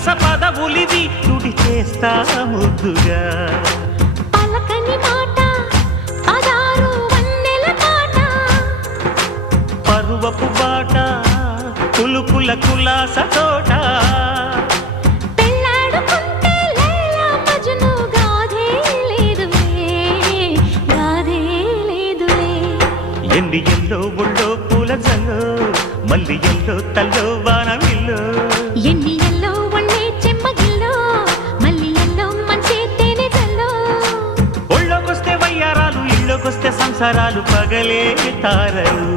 విలాస పదవులివి తుడి చేస్తా ముద్దుగా పలకని మాట పదారు వన్నెల పాట పరువపు బాట కులుకుల కులాస తోట పెళ్ళాడుకుంటే లైలా మజ్ను గాథే లేదులే ఎండి ఎల్లో ఒళ్ళో పూల జల్లో మల్లి ఎల్లో తల్లో వానవిల్లో ఎన్ని ఎల్లో ఒళ్ళే చెమ్మగిల్లో మల్లి ఎల్లో మంచి తేనె జల్లో ఒళ్ళోకొస్తే వయ్యారాలు ఇళ్ళోకొస్తే సంసారాలు పగలే తారలు